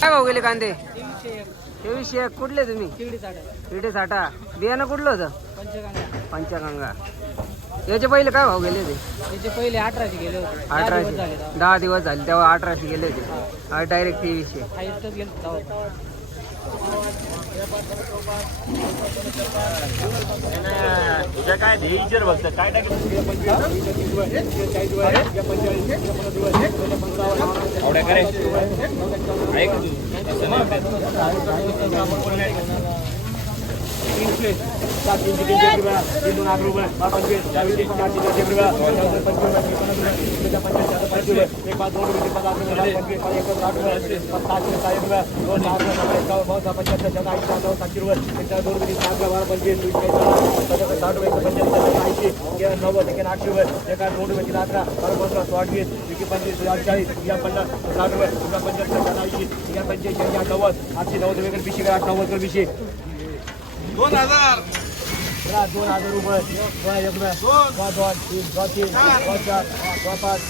काय भाव गेले कांदे? 2300. कुठले तुम्ही? शिर्डी साठा. बियाणं कुठलं होतं? पंचगंगा. याचे पहिले काय भाव गेले ते? याचे पहिले 1800 गेले होते. 1800. 10 दिवस झाले तेव्हा 1800 गेले होते. आज डायरेक्ट 2300. काय ढेंजर बघत काय आवड्या करे ऐक तू 3 लाख रुपये 2000 2000 रुपये 1 2 3 4 5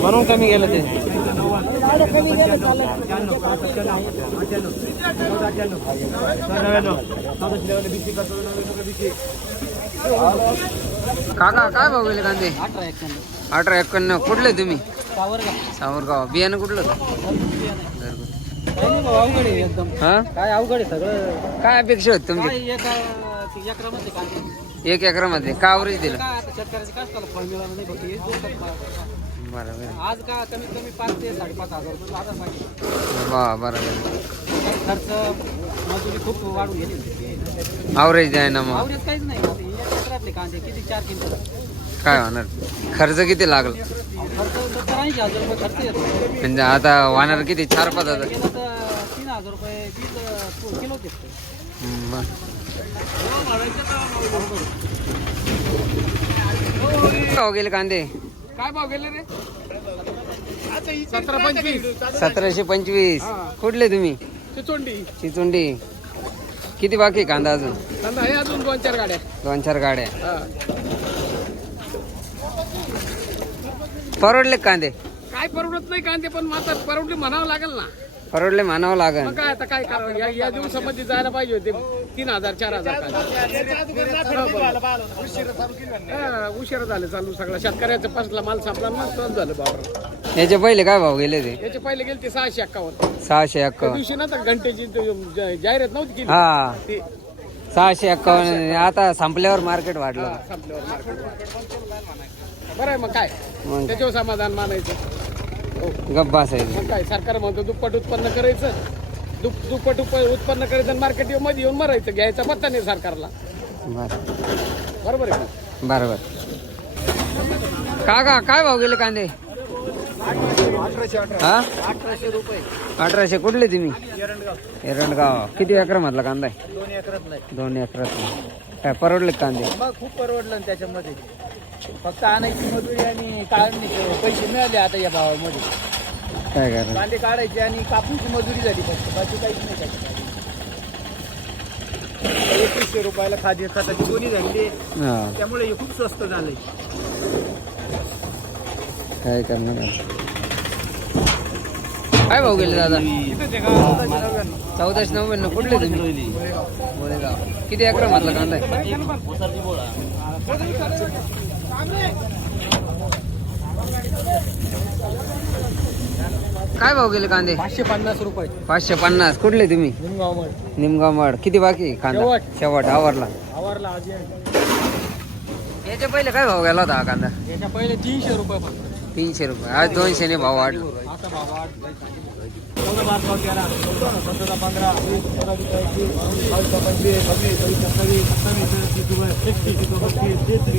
म्हणून कमी गेलं ते. काका काय भाव गेले कांदे? 1851. कुठले तुम्ही? सावरगाव. बियाणं कुठलं एकदम हा? काय अवघड आहे सगळं. काय अपेक्षा होती तुमची? एक एकरामध्ये का अवरेज दिलं? शेतकऱ्याचे काय फळ मिळालं नाही फक्त बरोबर. आज का कमीत कमी 5 ते 5.5 हजार रुपये आधार मागितले. वा बरोबर. खर्च मजुरी खूप वाढून गेली. अवरेज द्याय ना मग. अवरेज काहीच नाही. क्षेत्रातले कांदे किती 4 क्विंटल काय होणार? खर्च किती लागला? खर्च 70-80 हजार रुपये खर्च येतो. म्हणजे आता वाहणार किती? 4-5 हजार. 3000 रुपये 20 किलो देतो. भाव गेले कांदे? काय भाव गेले रे? 1725. कुठले तुम्ही? चिचोंडी. किती बाकी कांदा अजून? अजून 2-4 गाड्या. 2-4 गाड्या. परवडले कांदे? काय परवडत नाही कांदे, पण मात्र परवडले म्हणावं लागेल ना. परवडले म्हणावं लागेल. मग काय आता काय करावं? या दिवसामध्ये जायला पाहिजे होते 3000-4000. उशिरा झाले चालू सगळं. शेतकऱ्याचा फसला माल संपला मग सहज झालं बाबा. याचे पहिले काय भाव गेले ते? याचे पहिले गेले ते 651. 651. दिवशी ना तर घंटेची जाहिरात नव्हती केली. हा, ते 651. आता संपल्यावर मार्केट वाढलं. संपल्यावर मार्केट बरं आहे. मग काय मग त्याच्यावर समाधान मानायचं. गप्पा असायचं. मग काय सरकार म्हणतो दुप्पट उत्पन्न करायचं, दुप्पट उत्पन्न करायचं आणि मार्केट मध्ये येऊन मरायचं. घ्यायचा पत्ता नाही सरकारला. बरोबर आहे. बरोबर. काका काय भाव गेले कांदे? 1800 रुपये. 1800. कुठले तुम्ही? एरंडगाव. किती एकर मधला कांदा आहे? 2 एकरात नाही. 2 एकरात. काय परवडले कांदे? मग खूप परवडलं ना त्याच्यामध्ये. फक्त आणायची मजुरी आणि काढणी पैसे मिळाले आता या भावामध्ये. काय करा? कांदे काढायचे आणि कापूची मजुरी झाली फक्त, बाकी काहीच नाही त्याच्यात. 2100 रुपयाला खादी खताची दोन्ही झाली. त्यामुळे हे खूप स्वस्त झालंय. काय करणार? काय भाव गेले दादा? 1499. कुठले तुम्ही? बोलेगाव. किती एकर मधला कांदा आहे? काय भाव गेले कांदे? 550 रुपये. 550. कुठले तुम्ही? निमगाव मड. किती बाकी कांदा? शेवट आवरला. याच्या पहिले काय भाव गेला होता हा कांदा? याच्या पहिले 300 रुपये फक्त. 300 रुपये. आज 200 ने भाव वाढला. आता भाव वाढलाय. 14 12 13 14 15 20 21 22 25 26 27 28 29 30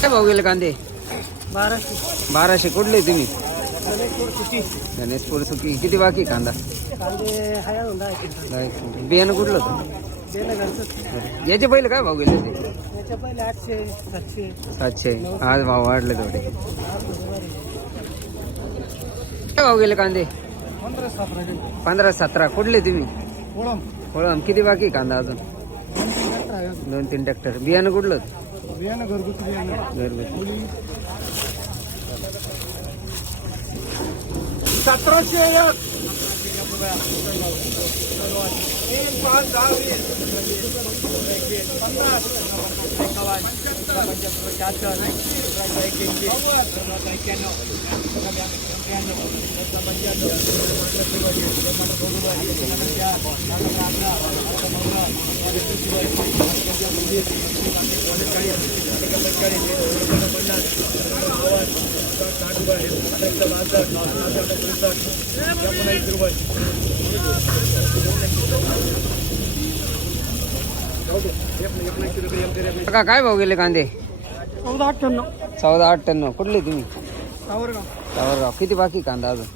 काय भाव गेले कांदे? 1200. कुठले तुम्ही? गणेशपूर सुकी. किती बाकी कांदा? बियाणं कुठलं होतं? याचे पहिले काय भाव गेले होते? 700. आज भाव वाढले थोडे. काय भाव गेले कांदे? 15-17. कुठले तुम्ही? कोळम. किती बाकी कांदा अजून? 2-3 ट्रॅक्टर. बियाणं कुठलं होतं? घरगुती. 1700 काका काय भाव गेले कांदे? 1498. 14-58. कुठले तुम्ही? सावरगाव. सावरगाव. किती बाकी कांदा अजून?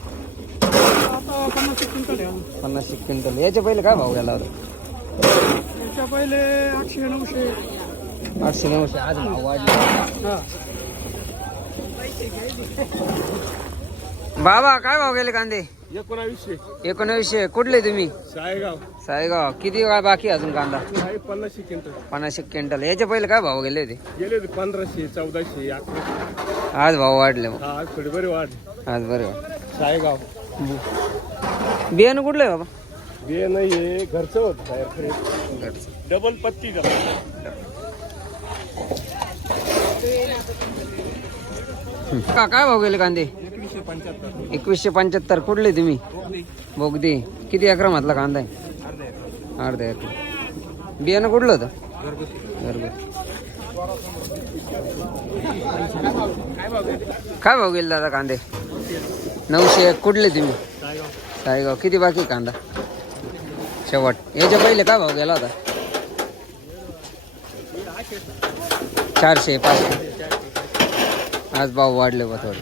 आता 50 क्विंटल आहे. 50 क्विंटल. याच्या पहिले काय भाव गेला होता? याच्या पहिले 800 900. 800-900. आज भाव वाढले. बाबा काय भाव गेले कांदे? 1900 1900. कुठले तुम्ही? सायगाव सायगाव. किती बाकी अजून कांदा? 50 क्विंटल 50 क्विंटल. याच्या पहिले काय भाव गेले होते? गेले 1500 1400 1100. आज भाव वाढले मग. आज थोडी बरी वाढ. आज बरोबर. सायगाव बियाणं कुठलं आहे बाबा? बे नाही हे घरचं होत तयार डबल पत्ती काय भाव गेले कांदे? 2175 2175. कुठले तुम्ही? बोगदी. किती अकरा म्हटला कांदा आहे? अर्धा एकर. बियाणं कुठलं होतं? घरगुती. काय भाव गेले दादा कांदे? 900. कुठले तुम्ही? सायगाव. किती बाकी कांदा? शेवट. याच्या पहिले काय भाव गेला होता? 400-500. आज भाव वाढले बा थोडे.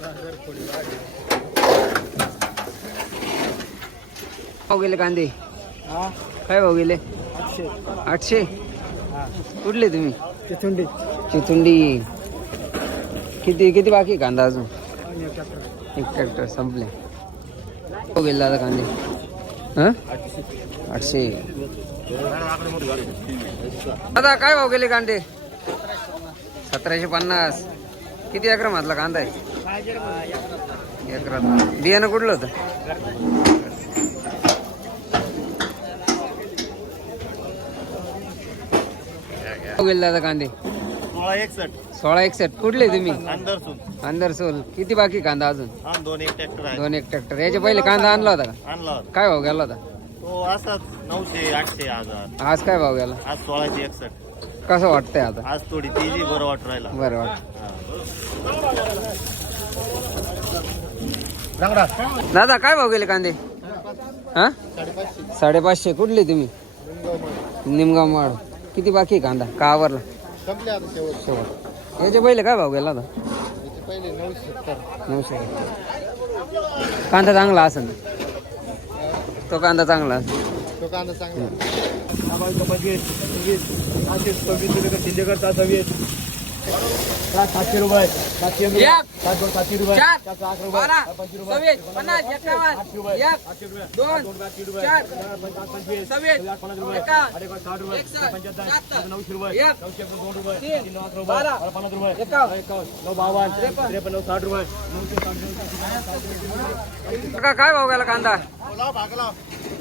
भाव गेले कांदे? काय भाव गेले? 800. कुठले तुम्ही? चिचुंडी. किती बाकी कांदा अजून? 1 ट्रॅक्टर संपले. भाव गेले दादा कांदे? 800. दादा काय भाव गेले कांदे? 1750. किती अकरा म्हटला कांदा आहे? एकरात. बियाणं कुठलं होतं? गेले दादा कांदे? 1661. कुठले तुम्ही? अंदरसोल. किती बाकी कांदा अजून? 2-1 ट्रॅक्टर. याच्या पहिले कांदा आणला होता का? काय भाव गेला होता? तो असाच 900 800 1000. आज काय भाव गेला? आज 1661. कसं वाटतंय आता? आज थोडी तेजी बरं वाटू राहिला. बरं वाटत. दादा काय भाव गेले कांदे? 550. कुठले तुम्ही? निमगाव माड. किती बाकी आहे कांदा? का आवरला? शेवट. याच्या पहिले काय भाव गेला होता? 900. कांदा चांगला असेल. तो कांदा चांगला असेल. ₹700 ₹700 ₹700 काय भाव गेला कांदा?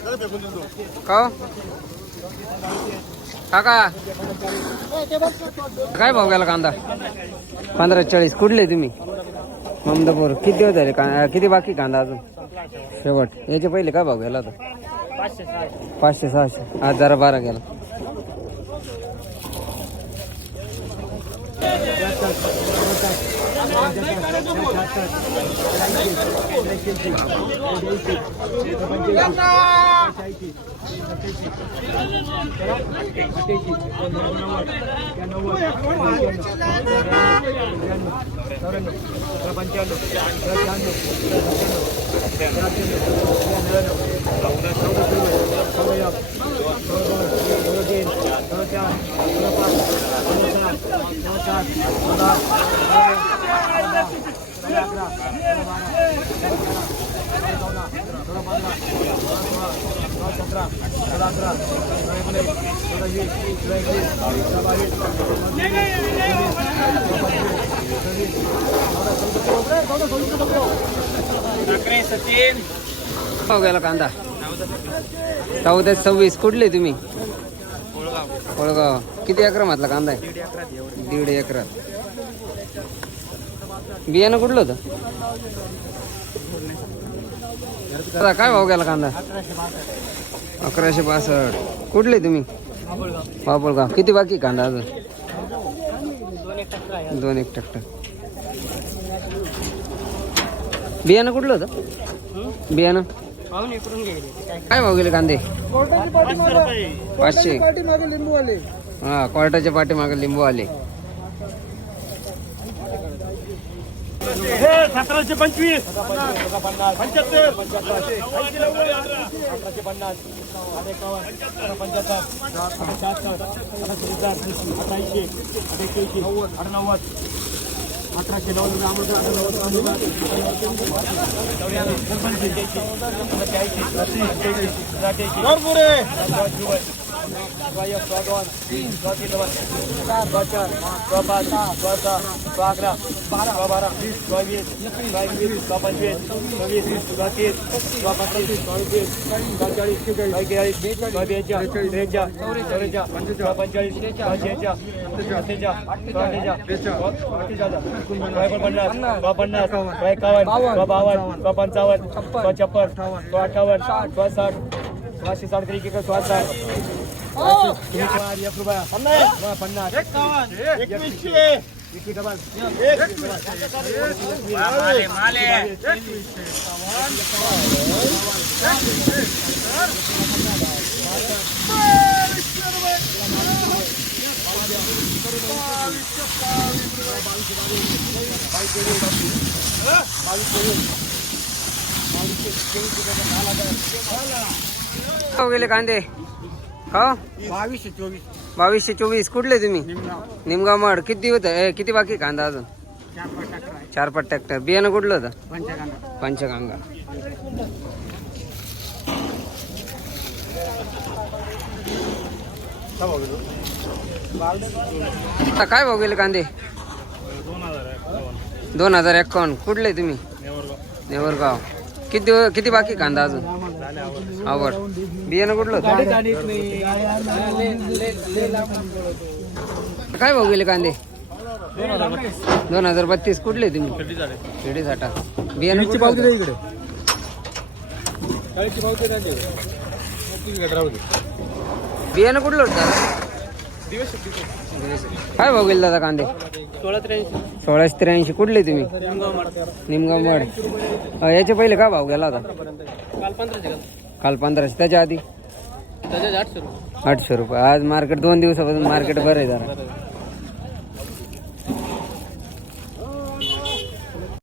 का हो? काका काय भाव गेला कांदा? 15-40. कुठले तुम्ही? ममदापूर. किती दिवस झाले किती बाकी कांदा अजून? शेवट. याच्या पहिले काय भाव गेला होता? 500-600. आज जरा 12 गेला. हो गेला कांदा? 14-26. कुठले तुम्ही? कोळगाव. किती एकर म्हटला कांदा आहे? 1.5 एकर. बियाणं कुठलं होतं? दादा काय भाव गेला कांदा? 1162. कुठले तुम्ही? बाबुळगाव. किती बाकी कांदा अजून? 2 ट्रॅक्टर. बियाणं कुठलं होतं? बियाणं काय भाव गेले कांदे? 500. हा, क्वार्टरच्या पाठीमागे लिंबू आले. 1725 75 हो गेले कांदे? हो 22-24. कुठले तुम्ही? निमगाव मड. किती दिवस किती बाकी कांदा अजून? 4-5 ट्रॅक्टर. बियाणं कुठलं होतं? पंचगंगा. काय भाव गेले कांदे? 2051. कुठले तुम्ही? नेवरगाव. किती बाकी कांदा अजून? आवड. बियाणं कुठलं? काय भाव गेले कांदे? 2032. कुठले तुम्ही? शिर्डी साठा. बियाणं कुठलं? बियाणं कुठलं होतं? काय भाव गेले दादा कांदे? 1683. कुठले तुम्ही? निमगाव मड. याच्या पहिले काय भाव गेला होता? काल 1500. त्याच्या आधी 800 रुपये. आज मार्केट 2 दिवसापासून मार्केट बरं आहे जरा.